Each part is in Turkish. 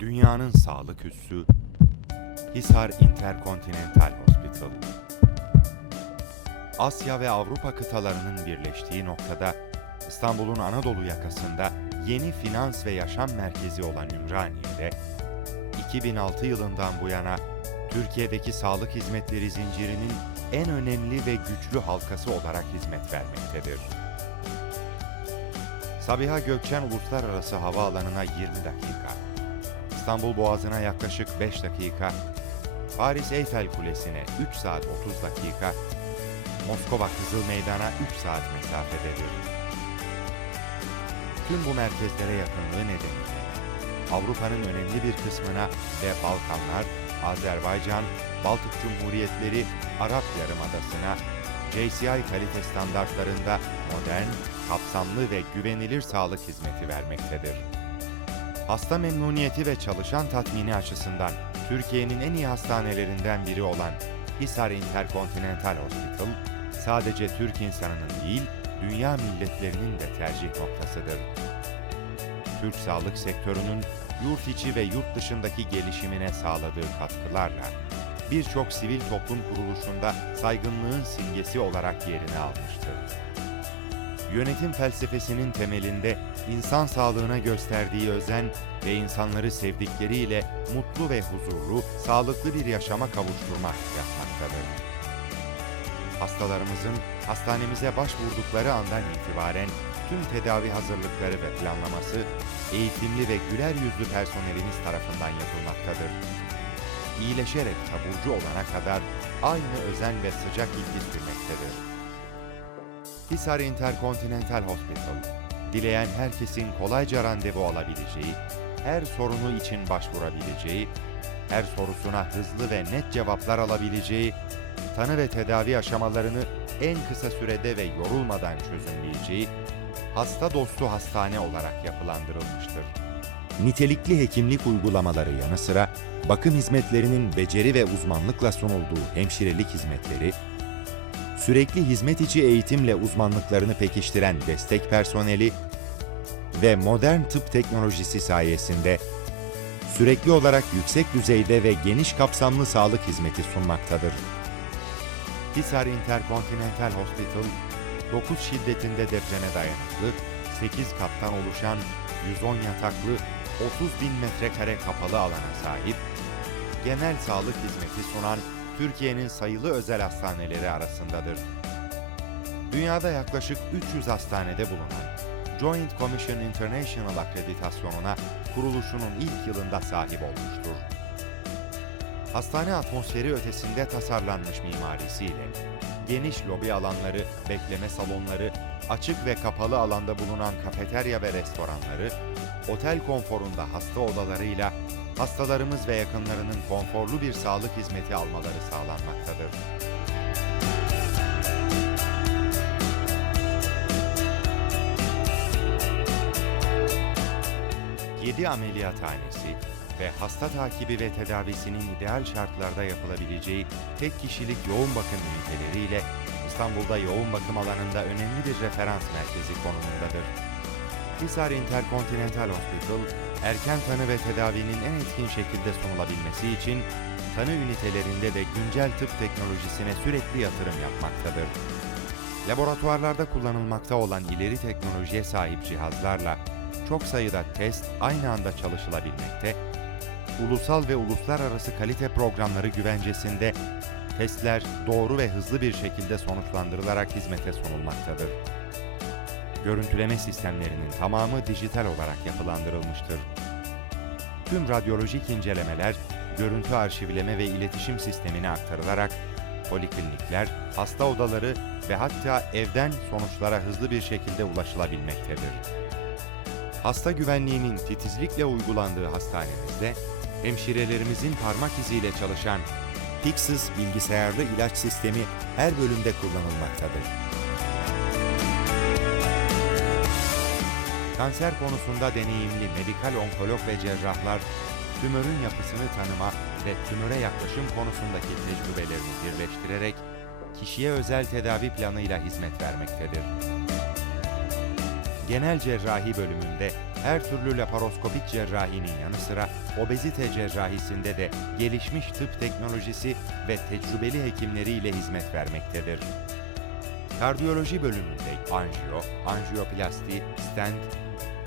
Dünyanın sağlık üssü Hisar Intercontinental Hospital. Asya ve Avrupa kıtalarının birleştiği noktada İstanbul'un Anadolu yakasında yeni finans ve yaşam merkezi olan Ümraniye'de 2006 yılından bu yana Türkiye'deki sağlık hizmetleri zincirinin en önemli ve güçlü halkası olarak hizmet vermektedir. Sabiha Gökçen Uluslararası Havaalanı'na 20 dakika, İstanbul Boğazı'na yaklaşık 5 dakika, Paris Eyfel Kulesi'ne 3 saat 30 dakika, Moskova Kızıl Meydan'a 3 saat mesafededir. Tüm bu merkezlere yakınlığı nedeniyle Avrupa'nın önemli bir kısmına ve Balkanlar, Azerbaycan, Baltık Cumhuriyetleri, Arap Yarımadası'na JCI kalite standartlarında modern, kapsamlı ve güvenilir sağlık hizmeti vermektedir. Hasta memnuniyeti ve çalışan tatmini açısından Türkiye'nin en iyi hastanelerinden biri olan Hisar Intercontinental Hospital, sadece Türk insanının değil, dünya milletlerinin de tercih noktasıdır. Türk sağlık sektörünün yurt içi ve yurt dışındaki gelişimine sağladığı katkılarla birçok sivil toplum kuruluşunda saygınlığın simgesi olarak yerini almıştır. Yönetim felsefesinin temelinde insan sağlığına gösterdiği özen ve insanları sevdikleriyle mutlu ve huzurlu, sağlıklı bir yaşama kavuşturmak yapmaktadır. Hastalarımızın hastanemize başvurdukları andan itibaren tüm tedavi hazırlıkları ve planlaması eğitimli ve güler yüzlü personelimiz tarafından yapılmaktadır. İyileşerek taburcu olana kadar aynı özen ve sıcak ilgi sürmektedir. Hisar Intercontinental Hospital, dileyen herkesin kolayca randevu alabileceği, her sorunu için başvurabileceği, her sorusuna hızlı ve net cevaplar alabileceği, tanı ve tedavi aşamalarını en kısa sürede ve yorulmadan çözümleyeceği, hasta dostu hastane olarak yapılandırılmıştır. Nitelikli hekimlik uygulamaları yanı sıra bakım hizmetlerinin beceri ve uzmanlıkla sunulduğu hemşirelik hizmetleri, sürekli hizmet içi eğitimle uzmanlıklarını pekiştiren destek personeli ve modern tıp teknolojisi sayesinde sürekli olarak yüksek düzeyde ve geniş kapsamlı sağlık hizmeti sunmaktadır. Hisar Intercontinental Hospital, 9 şiddetinde depreme dayanıklı, 8 kattan oluşan 110 yataklı, 30 bin metrekare kapalı alana sahip, genel sağlık hizmeti sunan Türkiye'nin sayılı özel hastaneleri arasındadır. Dünyada yaklaşık 300 hastanede bulunan Joint Commission International akreditasyonuna kuruluşunun ilk yılında sahip olmuştur. Hastane atmosferi ötesinde tasarlanmış mimarisiyle geniş lobi alanları, bekleme salonları, açık ve kapalı alanda bulunan kafeterya ve restoranları, otel konforunda hasta odalarıyla hastalarımız ve yakınlarının konforlu bir sağlık hizmeti almaları sağlanmaktadır. 7 ameliyathanesi ve hasta takibi ve tedavisinin ideal şartlarda yapılabileceği tek kişilik yoğun bakım üniteleriyle İstanbul'da yoğun bakım alanında önemli bir referans merkezi konumundadır. Hisar Intercontinental Hospital, erken tanı ve tedavinin en etkin şekilde sunulabilmesi için tanı ünitelerinde de güncel tıp teknolojisine sürekli yatırım yapmaktadır. Laboratuvarlarda kullanılmakta olan ileri teknolojiye sahip cihazlarla çok sayıda test aynı anda çalışılabilmekte, ulusal ve uluslararası kalite programları güvencesinde testler doğru ve hızlı bir şekilde sonuçlandırılarak hizmete sunulmaktadır. Görüntüleme sistemlerinin tamamı dijital olarak yapılandırılmıştır. Tüm radyolojik incelemeler, görüntü arşivleme ve iletişim sistemine aktarılarak poliklinikler, hasta odaları ve hatta evden sonuçlara hızlı bir şekilde ulaşılabilmektedir. Hasta güvenliğinin titizlikle uygulandığı hastanemizde, hemşirelerimizin parmak iziyle çalışan Pixis bilgisayarlı ilaç sistemi her bölümde kullanılmaktadır. Kanser konusunda deneyimli medikal onkolog ve cerrahlar, tümörün yapısını tanıma ve tümöre yaklaşım konusundaki tecrübelerini birleştirerek kişiye özel tedavi planıyla hizmet vermektedir genel cerrahi bölümünde her türlü laparoskopik cerrahinin yanı sıra obezite cerrahisinde de gelişmiş tıp teknolojisi ve tecrübeli hekimleriyle hizmet vermektedir. Kardiyoloji bölümünde anjiyo, anjiyoplasti, stent,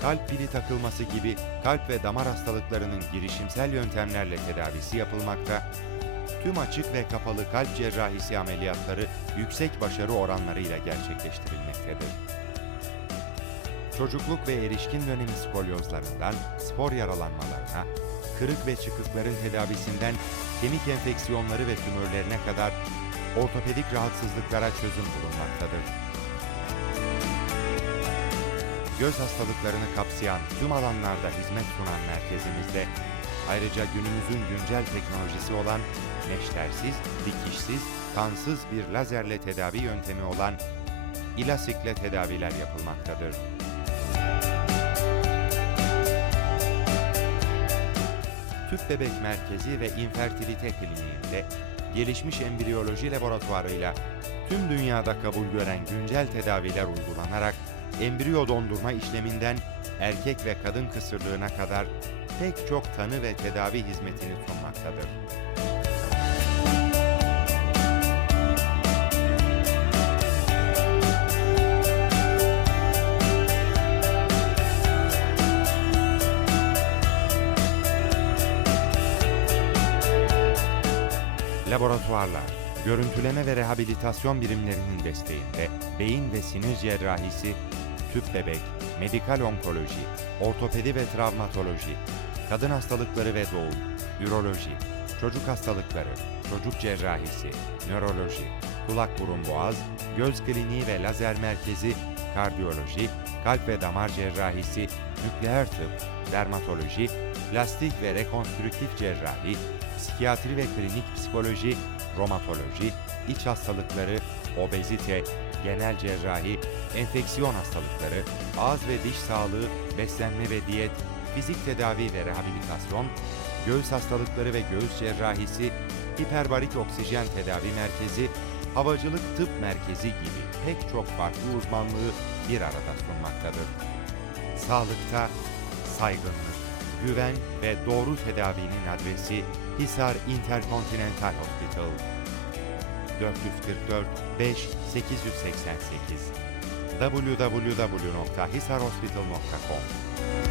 kalp pili takılması gibi kalp ve damar hastalıklarının girişimsel yöntemlerle tedavisi yapılmakta, tüm açık ve kapalı kalp cerrahisi ameliyatları yüksek başarı oranlarıyla gerçekleştirilmektedir. Çocukluk ve erişkin dönemi skolyozlarından spor yaralanmalarına, kırık ve çıkıkların tedavisinden kemik enfeksiyonları ve tümörlerine kadar ortopedik rahatsızlıklara çözüm bulunmaktadır. Göz hastalıklarını kapsayan tüm alanlarda hizmet sunan merkezimizde ayrıca günümüzün güncel teknolojisi olan neştersiz, dikişsiz, kansız bir lazerle tedavi yöntemi olan ilasikle tedaviler yapılmaktadır. Tüp Bebek Merkezi ve İnfertilite Kliniğinde gelişmiş embriyoloji laboratuvarıyla tüm dünyada kabul gören güncel tedaviler uygulanarak embriyo dondurma işleminden erkek ve kadın kısırlığına kadar pek çok tanı ve tedavi hizmetini sunmaktadır. Laboratuvarlar, görüntüleme ve rehabilitasyon birimlerinin desteğinde beyin ve sinir cerrahisi, tüp bebek, medikal onkoloji, ortopedi ve travmatoloji, kadın hastalıkları ve doğum, üroloji, çocuk hastalıkları, çocuk cerrahisi, nöroloji, kulak burun boğaz, göz kliniği ve lazer merkezi, kardiyoloji, kalp ve damar cerrahisi, nükleer tıp, dermatoloji, plastik ve rekonstrüktif cerrahi, psikiyatri ve klinik psikoloji, romatoloji, iç hastalıkları, obezite, genel cerrahi, enfeksiyon hastalıkları, ağız ve diş sağlığı, beslenme ve diyet, fizik tedavi ve rehabilitasyon, göğüs hastalıkları ve göğüs cerrahisi, hiperbarik oksijen tedavi merkezi, havacılık tıp merkezi gibi pek çok farklı uzmanlığı bir arada sunmaktadır. Sağlıkta saygınlık, güven ve doğru tedavinin adresi Hisar Intercontinental Hospital. 444 5 888 www.hisarhospital.com